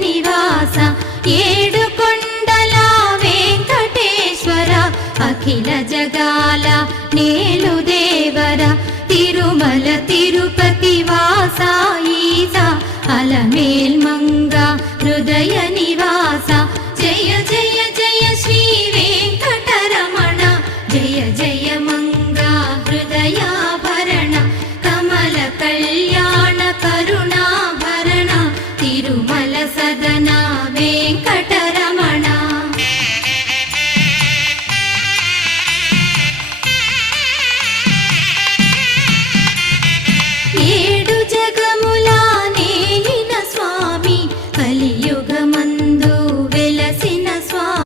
నివాస ఏడు కొండల వెంకటేశ్వర అఖిల జగాల నేలు దేవర తిరుమల తిరుపతి వాస ఈస అలమేల్ మంగ హృదయ నివాస జయ జయ జయ శ్రీ వెంకటరమణ జయ జయ మంగ హృదయాభరణ కమల కళ్యాణ కరుణాభరణ తిరుమల సదన వెంకటరమణ ఏడు జగముల నేలిన స్వామి కలియుగము